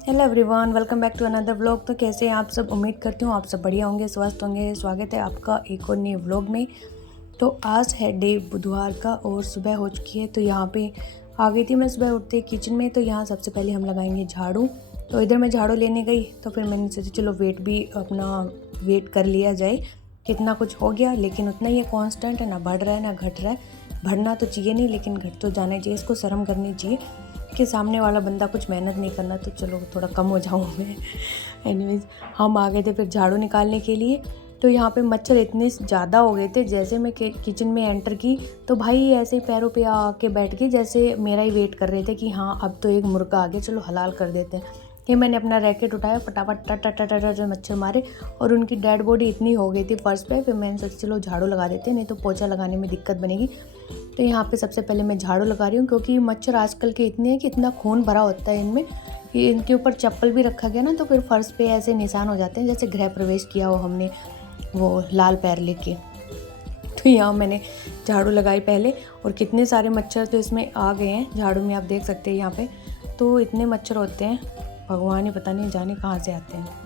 Hello everyone, welcome back to another vlog. तो कैसे हैं आप सब? उम्मीद करती हूँ आप सब बढ़िया होंगे, स्वस्थ होंगे। स्वागत है आपका एक और नए व्लॉग में। तो आज है डे बुधवार का और सुबह हो चुकी है। तो यहाँ पे आ गई थी मैं सुबह उठते किचन में। तो यहाँ सबसे पहले हम लगाएंगे झाड़ू। तो इधर मैं झाड़ू लेने गई तो फिर मैंने सोचा चलो वेट भी अपना वेट कर लिया जाए। कितना कुछ हो गया लेकिन उतना ही कांस्टेंट है, ना बढ़ रहा है ना घट रहा है। बढ़ना तो चाहिए नहीं लेकिन घट तो जाना चाहिए। इसको शर्म करनी चाहिए कि सामने वाला बंदा कुछ मेहनत नहीं करना, तो चलो थोड़ा कम हो जाऊँ मैं। एनीवेज हम आ गए थे फिर झाड़ू निकालने के लिए। तो यहाँ पे मच्छर इतने ज़्यादा हो गए थे, जैसे मैं किचन में एंटर की तो भाई ऐसे ही पैरों पे आके बैठ गए, जैसे मेरा ही वेट कर रहे थे कि हाँ अब तो एक मुर्गा आ गया, चलो हलाल कर देते हैं। कि मैंने अपना रैकेट उठाया, फटाफट टट टट टट टट मच्छर मारे और उनकी डेड बॉडी इतनी हो गई थी फर्श पे। फिर मैंने सोचा चलो झाड़ू लगा देते हैं, नहीं तो पोछा लगाने में दिक्कत बनेगी। तो यहाँ पे सबसे पहले मैं झाड़ू लगा रही हूँ, क्योंकि मच्छर आजकल के इतने हैं कि इतना खून भरा होता है इनमें कि इनके ऊपर चप्पल भी रखा गया ना तो फिर फर्श पे ऐसे निशान हो जाते हैं जैसे गृह प्रवेश किया हो हमने वो लाल पैर लेके। तो यहाँ मैंने झाड़ू लगाई पहले और कितने सारे मच्छर तो इसमें आ गए हैं झाड़ू में, आप देख सकते हैं यहाँ पे। तो इतने मच्छर होते हैं, भगवान ही पता नहीं जाने कहाँ से आते हैं।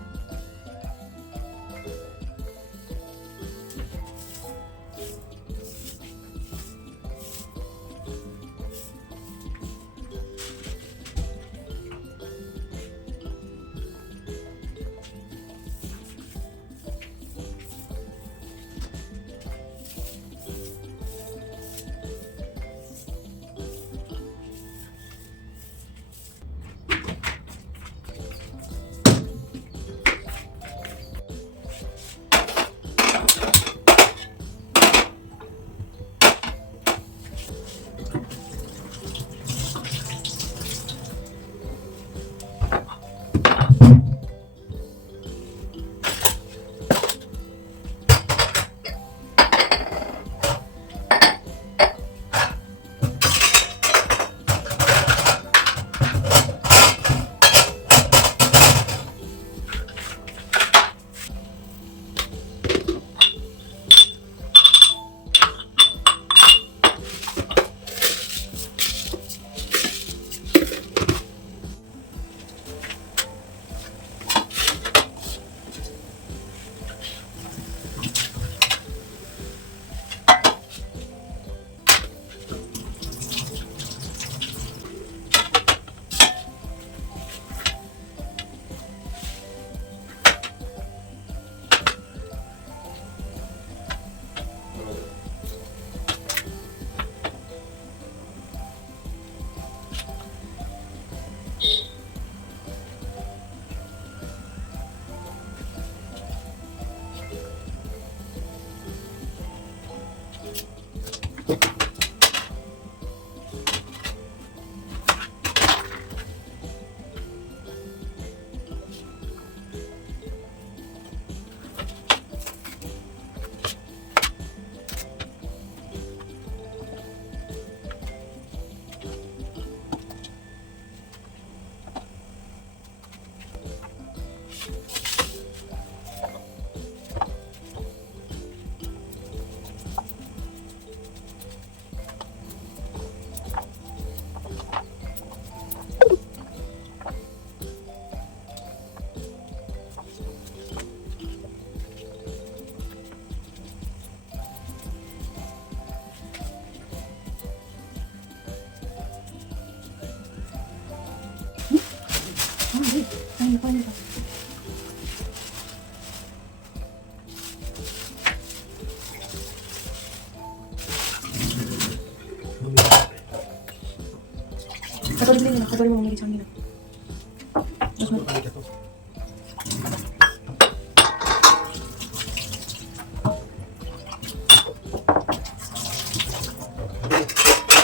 खबर ले लेना, खबर में मम्मी की छानी ना।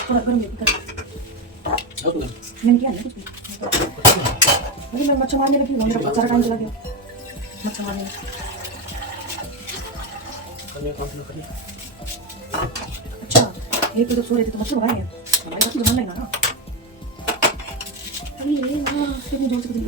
थोड़ा गरम लेके कर। मैंने किया ना कुछ भी। अरे मैं मच्छर मारने लगी हूँ, मेरा बहुत सारा टाइम चला गया मच्छर मारने में। अच्छा एक तो सो रहे थे तो मच्छर भगाए हैं, हमारे पास तो जमन लगेगा ना। अरे ये ना कितनी जोर से खुद ही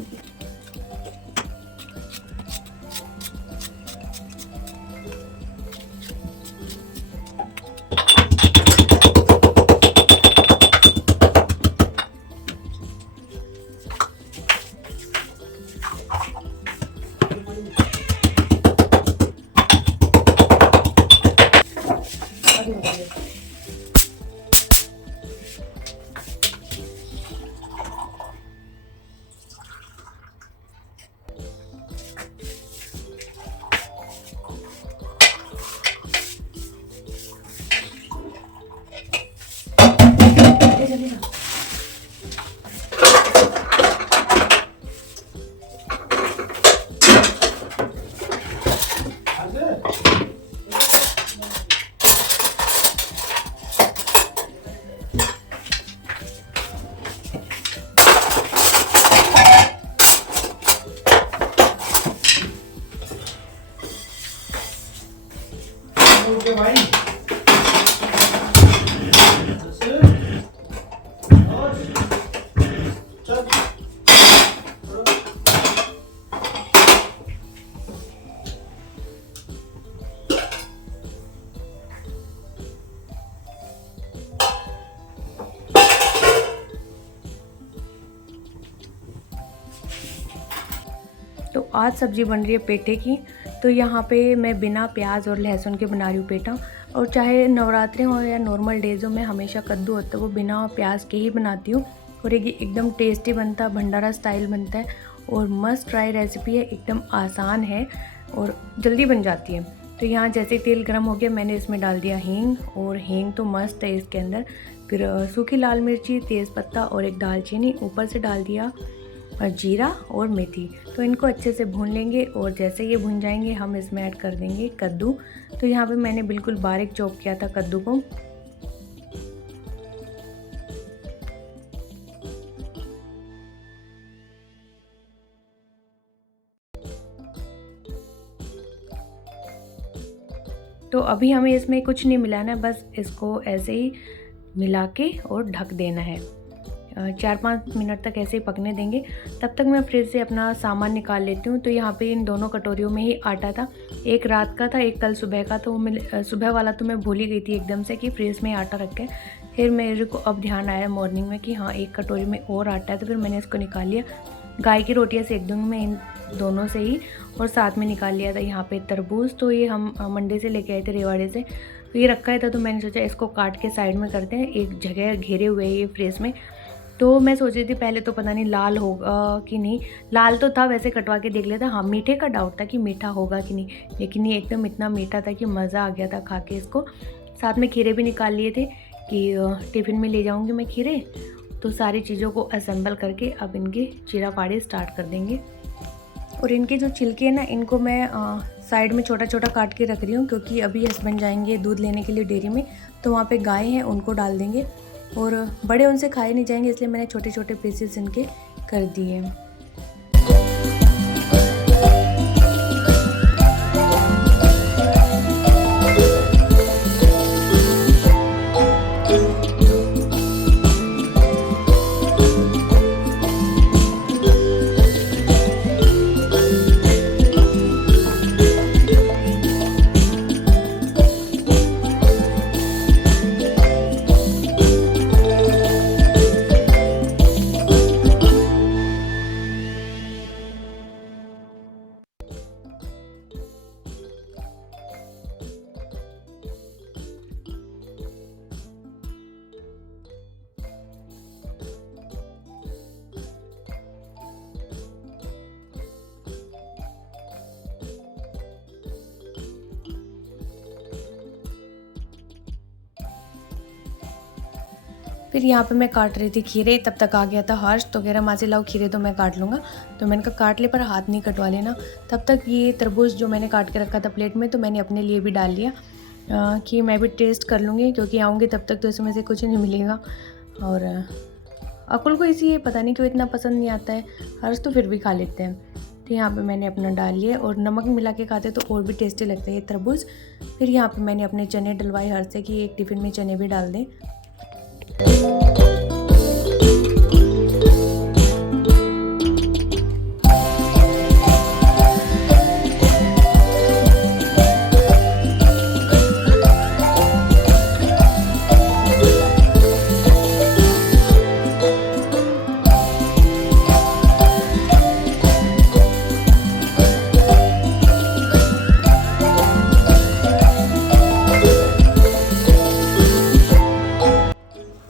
गया भाई। चल तो आज सब्ज़ी बन रही है पेठे की। तो यहाँ पे मैं बिना प्याज और लहसुन के बना रही हूँ पेठा। और चाहे नवरात्रि हो या नॉर्मल डेज़ हो, मैं हमेशा कद्दू होता है वो बिना प्याज के ही बनाती हूँ। और एक एकदम टेस्टी बनता है, भंडारा स्टाइल बनता है और मस्त ट्राई रेसिपी है, एकदम आसान है और जल्दी बन जाती है। तो यहाँ जैसे तेल गर्म हो गया, मैंने इसमें डाल दिया हींग, और हींग तो मस्त है इसके अंदर। फिर सूखी लाल मिर्ची, तेज़पत्ता और एक दालचीनी, ऊपर से डाल दिया जीरा और मेथी। तो इनको अच्छे से भून लेंगे और जैसे ये भून जाएंगे हम इसमें ऐड कर देंगे कद्दू। तो यहाँ पे मैंने बिल्कुल बारीक चॉप किया था कद्दू को। तो अभी हमें इसमें कुछ नहीं मिलाना है, बस इसको ऐसे ही मिला के और ढक देना है। 4-5 मिनट तक ऐसे ही पकने देंगे। तब तक मैं फ्रिज से अपना सामान निकाल लेती हूँ। तो यहाँ पे इन दोनों कटोरियों में ही आटा था, एक रात का था, एक कल सुबह का। तो सुबह वाला तो मैं भूल ही गई थी एकदम से कि फ्रिज में आटा रखें। फिर मेरे को अब ध्यान आया मॉर्निंग में कि हाँ, एक कटोरी में और आटा है। तो फिर मैंने इसको निकाल लिया। गाय की रोटियाँ सेक दूँगी मैं इन दोनों से ही। और साथ में निकाल लिया था यहाँ पे तरबूज। तो ये हम मंडी से लेके आए थे, रेवाड़े से। तो ये रखा था, तो मैंने सोचा इसको काट के साइड में करते हैं। एक जगह घेरे हुए ये फ्रिज में। तो मैं सोच रही थी पहले तो पता नहीं लाल होगा कि नहीं। लाल तो था, वैसे कटवा के देख लिया था। हाँ, मीठे का डाउट था कि मीठा होगा कि नहीं, लेकिन ये एकदम इतना मीठा था कि मज़ा आ गया था खा के इसको। साथ में खीरे भी निकाल लिए थे कि टिफ़िन में ले जाऊंगी मैं खीरे। तो सारी चीज़ों को असेंबल करके अब इनके चीरा फाड़े स्टार्ट कर देंगे। और इनके जो छिलके हैं ना, इनको मैं साइड में छोटा छोटा काट के रख रही हूँ, क्योंकि अभी हस्बैंड जाएंगे दूध लेने के लिए डेयरी में। तो वहाँ पे गाय हैं, उनको डाल देंगे। और बड़े उनसे खाए नहीं जाएंगे, इसलिए मैंने छोटे छोटे पीसेस इनके कर दिए। फिर यहाँ पे मैं काट रही थी खीरे, तब तक आ गया था हर्ष। तो कह रहा माँ से लाओ खीरे तो मैं काट लूँगा। तो मैंने कहा काट ले, पर हाथ नहीं कटवा लेना। तब तक ये तरबूज जो मैंने काट के रखा था प्लेट में, तो मैंने अपने लिए भी डाल लिया कि मैं भी टेस्ट कर लूँगी, क्योंकि आऊँगी तब तक तो इसमें से कुछ नहीं मिलेगा। और अकुल को इसी पता नहीं क्यों इतना पसंद नहीं आता है, हर्ष तो फिर भी खा लेते हैं। तो यहाँ पे मैंने अपना डाल लिया, और नमक मिला के खाते तो और भी टेस्टी लगता है ये तरबूज। फिर यहाँ पे मैंने अपने चने डलवाए हर्ष से कि एक टिफ़िन में चने भी डाल दें।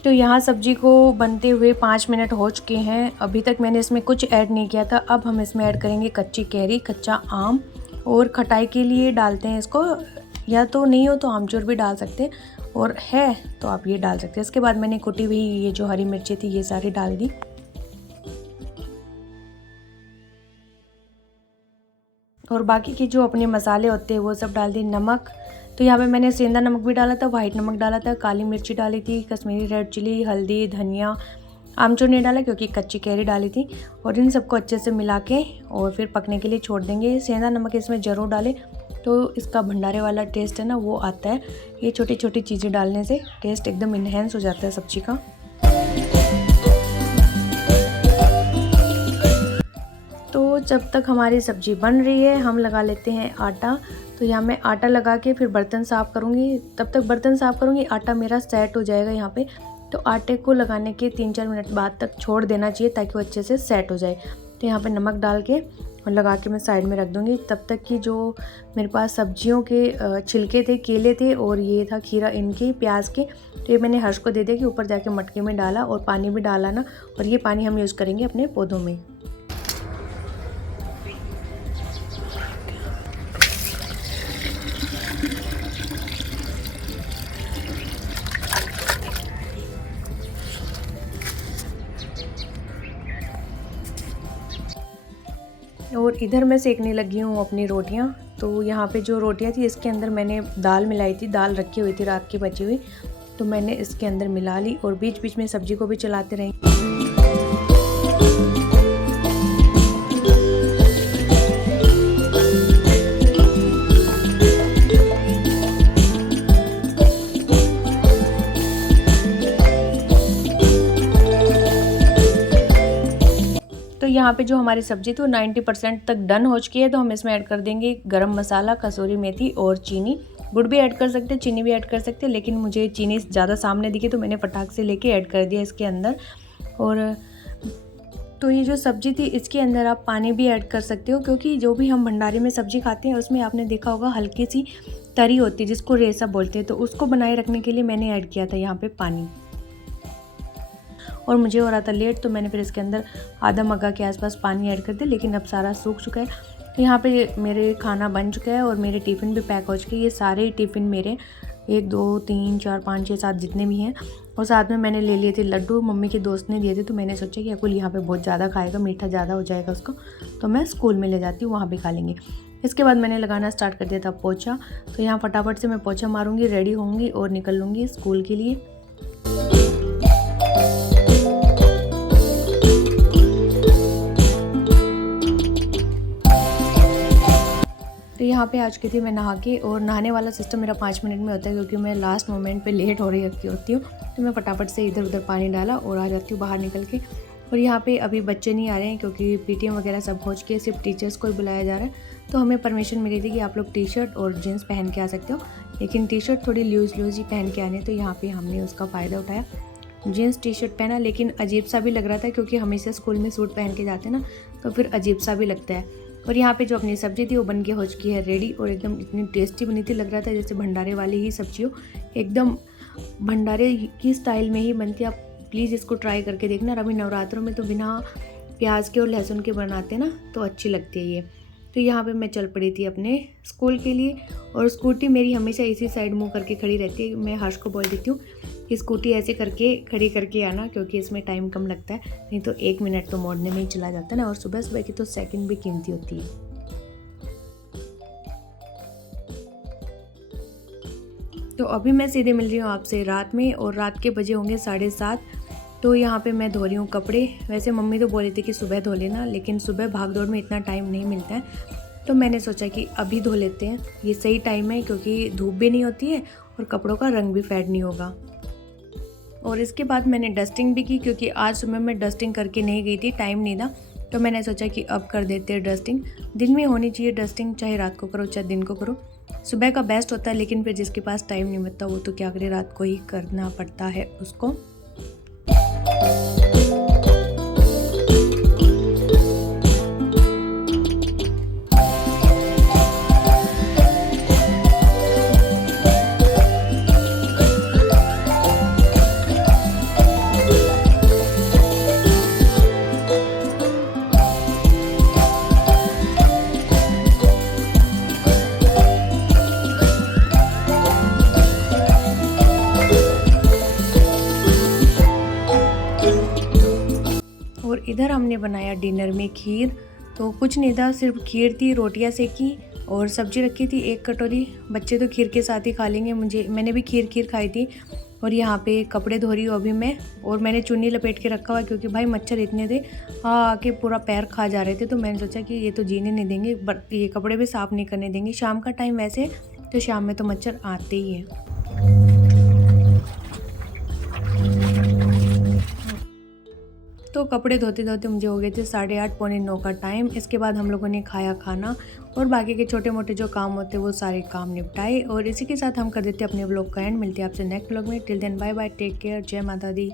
तो यहाँ सब्जी को बनते हुए 5 मिनट हो चुके हैं। अभी तक मैंने इसमें कुछ ऐड नहीं किया था। अब हम इसमें ऐड करेंगे कच्ची कैरी, कच्चा आम, और खटाई के लिए डालते हैं इसको, या तो नहीं हो तो आमचूर भी डाल सकते हैं, और है तो आप ये डाल सकते हैं। इसके बाद मैंने कुटी हुई ये जो हरी मिर्ची थी ये सारी डाल दी। और बाकी के जो अपने मसाले होते हैं वो सब डाल दी। नमक, तो यहाँ पे मैंने सेंधा नमक भी डाला था, वाइट नमक डाला था, काली मिर्ची डाली थी, कश्मीरी रेड चिली, हल्दी, धनिया। आमचूर नहीं डाला क्योंकि कच्ची कैरी डाली थी। और इन सबको अच्छे से मिला के और फिर पकने के लिए छोड़ देंगे। सेंधा नमक इसमें ज़रूर डालें, तो इसका भंडारे वाला टेस्ट है ना वो आता है। ये छोटी छोटी चीज़ें डालने से टेस्ट एकदम इन्हेंस हो जाता है सब्ज़ी का। तो जब तक हमारी सब्ज़ी बन रही है हम लगा लेते हैं आटा। तो यहाँ मैं आटा लगा के फिर बर्तन साफ़ करूँगी। तब तक बर्तन साफ़ करूँगी, आटा मेरा सेट हो जाएगा यहाँ पे। तो आटे को लगाने के 3-4 मिनट बाद तक छोड़ देना चाहिए ताकि वो अच्छे से सेट हो जाए। तो यहाँ पे नमक डाल के और लगा के मैं साइड में रख दूँगी। तब तक कि जो मेरे पास सब्जियों के छिलके थे, केले थे और ये था खीरा इनके, प्याज के, तो ये मैंने हर्ष को दे दिया कि ऊपर जाके मटके में डाला और पानी भी डाला ना। और ये पानी हम यूज़ करेंगे अपने पौधों में। और इधर मैं सेकने लगी हूँ अपनी रोटियाँ। तो यहाँ पे जो रोटियाँ थी इसके अंदर मैंने दाल मिलाई थी, दाल रखी हुई थी रात की बची हुई, तो मैंने इसके अंदर मिला ली और बीच बीच में सब्जी को भी चलाते रही। तो यहाँ पे जो हमारी सब्ज़ी थी वो 90% तक डन हो चुकी है। तो हम इसमें ऐड कर देंगे गरम मसाला, कसूरी मेथी और चीनी। गुड़ भी ऐड कर सकते हैं, चीनी भी ऐड कर सकते हैं, लेकिन मुझे चीनी ज़्यादा सामने दिखी तो मैंने फटाक से लेके ऐड कर दिया इसके अंदर। और तो ये जो सब्ज़ी थी इसके अंदर आप पानी भी ऐड कर सकते हो, क्योंकि जो भी हम भंडारे में सब्ज़ी खाते हैं उसमें आपने देखा होगा हल्की सी तरी होती है जिसको रेसा बोलते हैं। तो उसको बनाए रखने के लिए मैंने ऐड किया था यहाँ पे पानी। और मुझे हो रहा था लेट, तो मैंने फिर इसके अंदर आधा मग्गा के आसपास पानी ऐड कर दिया, लेकिन अब सारा सूख चुका है। तो यहाँ पे मेरे खाना बन चुका है और मेरे टिफ़िन भी पैक हो चुके हैं। ये सारे टिफ़िन मेरे 1 2 3 4 5 6 7 जितने भी हैं। और साथ में मैंने ले लिए थे लड्डू, मम्मी के दोस्त ने दिए थे। तो मैंने सोचा कि अकुल यहाँ पे बहुत ज़्यादा खाएगा, मीठा ज़्यादा हो जाएगा उसको, तो मैं स्कूल में ले जाती हूँ, वहाँ भी खा लेंगे। इसके बाद मैंने लगाना स्टार्ट कर दिया था पोछा। तो यहाँ फटाफट से मैं पोछा मारूँगी, रेडी होंगी और निकल लूँगी स्कूल के लिए। तो यहाँ पे आ चुकी थी मैं नहा के। और नहाने वाला सिस्टम मेरा 5 मिनट में होता है, क्योंकि मैं लास्ट मोमेंट पे लेट हो रही होती हूँ। तो मैं फटाफट से इधर उधर पानी डाला और आ जाती हूँ बाहर निकल के। और यहाँ पे अभी बच्चे नहीं आ रहे हैं क्योंकि पीटीएम वगैरह सब हो चुकी है, सिर्फ टीचर्स को ही बुलाया जा रहा है। तो हमें परमिशन मिली थी कि आप लोग टी-शर्ट और जीन्स पहन के आ सकते हो, लेकिन टी-शर्ट थोड़ी लूज़ ही पहन के आने। तो यहाँ पर हमने उसका फ़ायदा उठाया, जीन्स टी-शर्ट पहना, लेकिन अजीब सा भी लग रहा था क्योंकि हमेशा स्कूल में सूट पहन के जाते हैं ना, तो फिर अजीब सा भी लगता है। और यहाँ पे जो अपनी सब्ज़ी थी वो बन के हो चुकी है रेडी, और एकदम इतनी टेस्टी बनी थी, लग रहा था जैसे भंडारे वाली ही सब्ज़ी हो, एकदम भंडारे की स्टाइल में ही बनती है। आप प्लीज़ इसको ट्राई करके देखना। और अभी नवरात्रों में तो बिना प्याज के और लहसुन के बनाते ना, तो अच्छी लगती है ये। तो यहाँ पे मैं चल पड़ी थी अपने स्कूल के लिए। और स्कूटी मेरी हमेशा इसी साइड मुँह करके खड़ी रहती है। मैं हर्ष को बोल देती हूँ कि स्कूटी ऐसे करके खड़ी करके आना, क्योंकि इसमें टाइम कम लगता है, नहीं तो 1 मिनट तो मोड़ने में ही चला जाता है ना। और सुबह सुबह की तो सेकंड भी कीमती होती है। तो अभी मैं सीधे मिल रही हूँ आपसे रात में, और रात के बजे होंगे 7:30। तो यहाँ पे मैं धो रही हूँ कपड़े। वैसे मम्मी तो बोल रही थी कि सुबह धो लेना, लेकिन सुबह भागदौड़ में इतना टाइम नहीं मिलता है, तो मैंने सोचा कि अभी धो लेते हैं, ये सही टाइम है, क्योंकि धूप भी नहीं होती है और कपड़ों का रंग भी फेड नहीं होगा। और इसके बाद मैंने डस्टिंग भी की, क्योंकि आज सुबह मैं डस्टिंग करके नहीं गई थी, टाइम नहीं था। तो मैंने सोचा कि अब कर देते हैं डस्टिंग। दिन में होनी चाहिए डस्टिंग, चाहे रात को करो चाहे दिन को करो। सुबह का बेस्ट होता है, लेकिन फिर जिसके पास टाइम नहीं मिलता वो तो क्या करे, रात को ही करना पड़ता है उसको। और इधर हमने बनाया डिनर में खीर। तो कुछ नहीं था, सिर्फ खीर थी, रोटियां सेकी और सब्जी रखी थी 1 कटोरी। बच्चे तो खीर के साथ ही खा लेंगे, मैंने भी खीर खाई थी। और यहाँ पे कपड़े धो रही हूँ अभी मैं, और मैंने चुन्नी लपेट के रखा हुआ है क्योंकि भाई मच्छर इतने थे आके पूरा पैर खा जा रहे थे। तो मैंने सोचा कि ये तो जीने नहीं देंगे, बट ये कपड़े भी साफ़ नहीं करने देंगे। शाम का टाइम वैसे तो शाम में तो मच्छर आते ही हैं। तो कपड़े धोते धोते मुझे हो गए थे 8:30 पौने 9 का टाइम। इसके बाद हम लोगों ने खाया खाना और बाकी के छोटे मोटे जो काम होते हैं वो सारे काम निपटाए। और इसी के साथ हम कर देते अपने व्लॉग का एंड। मिलते हैं आपसे नेक्स्ट व्लॉग में। Till then bye bye, take care, जय माता दी।